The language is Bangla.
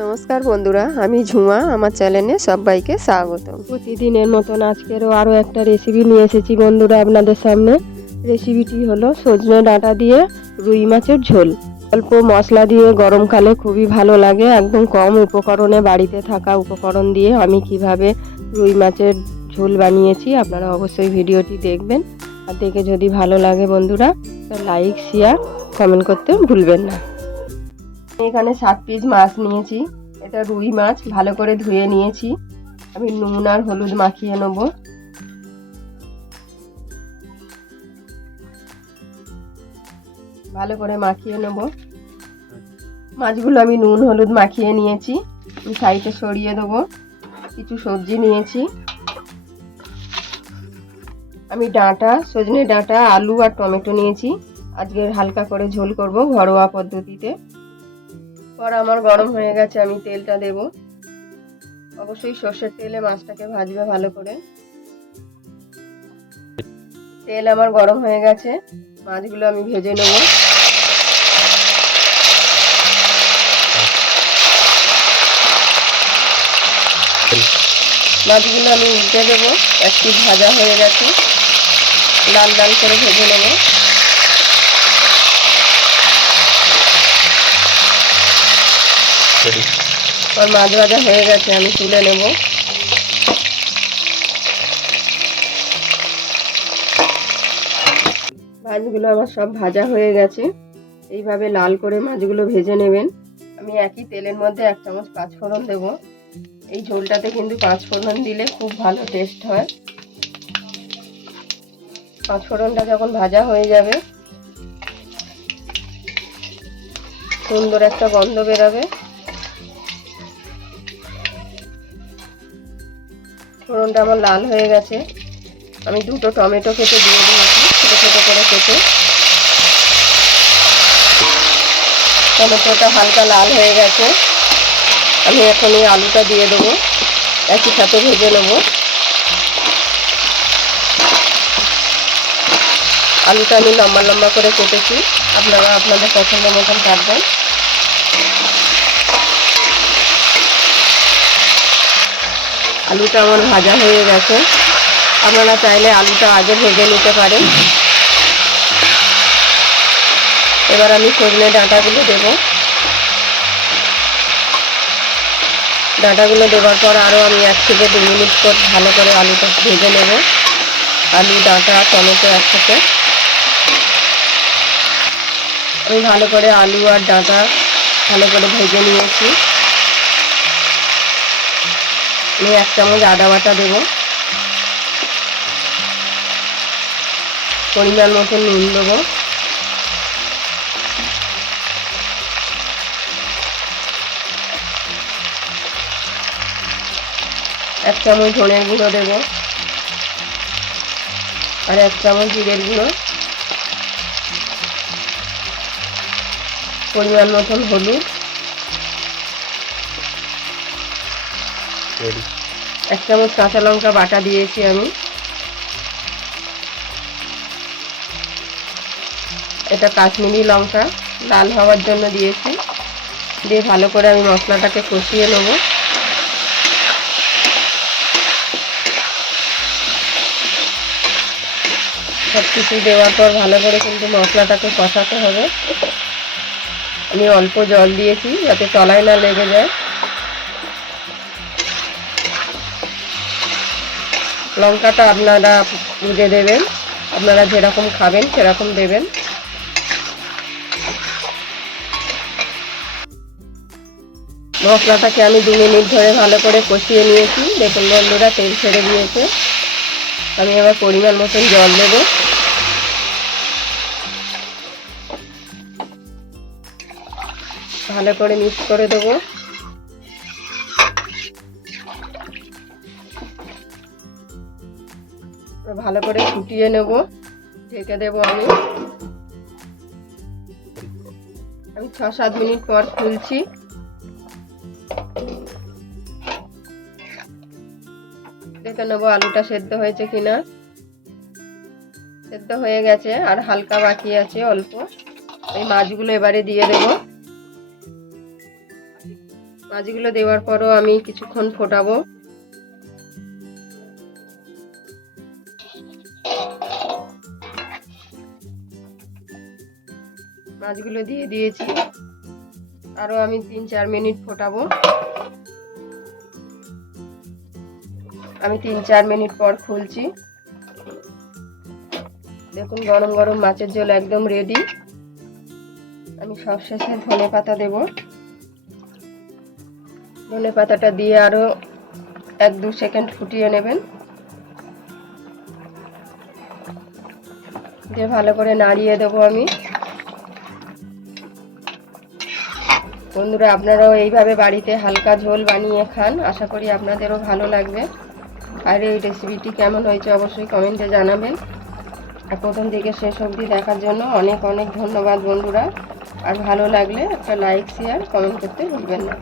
নমস্কার বন্ধুরা, আমি ঝুমা, আমার চ্যানেলে সবাইকে স্বাগত প্রতিদিনের মতন আজকেরও আরও একটা রেসিপি নিয়ে এসেছি বন্ধুরা আপনাদের সামনে। রেসিপিটি হলো সজনে ডাঁটা দিয়ে রুই মাছের ঝোল। অল্প মশলা দিয়ে গরমকালে খুবই ভালো লাগে, একদম কম উপকরণে বাড়িতে থাকা উপকরণ দিয়ে আমি কীভাবে রুই মাছের ঝোল বানিয়েছি আপনারা অবশ্যই ভিডিওটি দেখবেন। আর দেখে যদি ভালো লাগে বন্ধুরা লাইক শেয়ার কমেন্ট করতে ভুলবেন না। এখানে সাত পিস মাছ নিয়েছি। এটা রুই মাছ, ভালো করে ধুয়ে নিয়েছি। আমি নুন আর হলুদ মাখিয়ে নেব। ভালো করে মাখিয়ে নেব। মাছগুলো আমি নুন, হলুদ মাখিয়ে নিয়েছি। সাইডে সরিয়ে দেবো। কিছু সবজি নিয়েছি। আমি ডাঁটা, সজনে ডাঁটা, আলু আর টমেটো নিয়েছি। আজকের হালকা করে ঝোল করব ঘরোয়া পদ্ধতিতে। পর আমার গরম হয়ে গেছে, আমি তেলটা দেব। অবশ্যই সর্ষের তেলে মাছটাকে ভাজবে ভালো করে। তেল আমার গরম হয়ে গেছে, মাছগুলো আমি ভেজে নেব। মাছগুলো আমি উল্টে দেবো, এক পিস ভাজা হয়ে গেছে। লাল লাল করে ভেজে নেব। আর মাছ ভাজা হয়ে গেছে, আমি তুলে নেব। মাছগুলো আমার সব ভাজা হয়ে গেছে। এইভাবে লাল করে মাছগুলো ভেজে নেবেন। আমি একই তেলের মধ্যে এক চামচ পাঁচফোড়ন দেব। এই ঝোলটাতে কিন্তু পাঁচফোড়ন দিলে খুব ভালো টেস্ট হয়। পাঁচফোড়নটা যখন ভাজা হয়ে যাবে, সুন্দর একটা গন্ধ বেরাবে। ফোড়নটা আমার লাল হয়ে গেছে। আমি দুটো টমেটো কেটে দিয়ে দিয়েছি, ছোটো ছোটো করে কেটে। টমেটোটা হালকা লাল হয়ে গেছে। আমি এখন এই আলুটা দিয়ে দেবো, একই সাথে ভেজে নেব। আলুটা আমি লম্বা লম্বা করে কেটেছি। আপনারা আপনাদের পছন্দ মতন কাটবেন। আলুটা আমার ভাজা হয়ে গেছে। আপনারা চাইলে আলুটা আগে ভেজে নিতে পারেন। এবার আমি সজনে ডাঁটাগুলো দেব। ডাঁটাগুলো দেওয়ার পর আরও আমি এক থেকে দু মিনিট পর ভালো করে আলুটা ভেজে নেব। আলু, ডাঁটা, টমেটো একসাথে। আমি ভালো করে আলু আর ডাঁটা ভালো করে ভেজে নিয়েছি। আমি এক চামচ আদা বাটা দেবো। পরিমাণ মতো নুন দেবো। এক চামচ ধনের গুঁড়ো দেবো। আর এক চামচ জিরের গুঁড়ো। পরিমাণ মতন হলুদ। এক চামচ কাঁচা লঙ্কা বাটা দিয়েছি আমি। এটা কাশ্মীরি লঙ্কা, লাল হওয়ার জন্য দিয়েছি। দিয়ে ভালো করে আমি মশলাটাকে কষিয়ে নেব। সব কিছু দেওয়ার পর ভালো করে কিন্তু মশলাটাকে কষাতে হবে। আমি অল্প জল দিয়েছি যাতে তলায় না লেগে যায়। লঙ্কাটা আপনারা বুঝে দেবেন। আপনারা যেরকম খাবেন, সেরকম দেবেন। মশলাটাকে আমি দু মিনিট ধরে ভালো করে কষিয়ে নিয়েছি। দেখুন বন্ধুরা, তেল ছেড়ে দিয়েছে। আমি এবার পরিমাণ মতন জল দেবো। ভালো করে মিক্স করে দেবো। ভালো করে ফুটিয়ে নেব। ঢেকে দেবো আমি। আমি ছ সাত মিনিট পর খুলছি দেখে নেব আলুটা সেদ্ধ হয়েছে কিনা। সেদ্ধ হয়ে গেছে আর হালকা বাকি আছে অল্প। এই মাছগুলো এবারে দিয়ে দেবো। মাছগুলো দেওয়ার পরও আমি কিছুক্ষণ ফোটাবো। মাছগুলো দিয়ে দিয়েছি। আরও আমি তিন চার মিনিট ফোটাবো। আমি তিন চার মিনিট পর খুলছি। দেখুন, গরম গরম মাছের ঝোল একদম রেডি আমি সবশেষে ধনে পাতা দেব। ধনে পাতাটা দিয়ে আরও এক দু সেকেন্ড ফুটিয়ে নেবেন। দিয়ে ভালো করে নাড়িয়ে দেবো আমি। বন্ধুরা, আপনারাও এইভাবে বাড়িতে হালকা ঝোল বানিয়ে খান। আশা করি আপনাদেরও ভালো লাগবে। আর এই রেসিপিটি কেমন হয়েছে অবশ্যই কমেন্টে জানাবেন। আর প্রথম থেকে শেষ অবধি দেখার জন্য অনেক অনেক ধন্যবাদ বন্ধুরা। আর ভালো লাগলে একটা লাইক শেয়ার কমেন্ট করতে ভুলবেন না।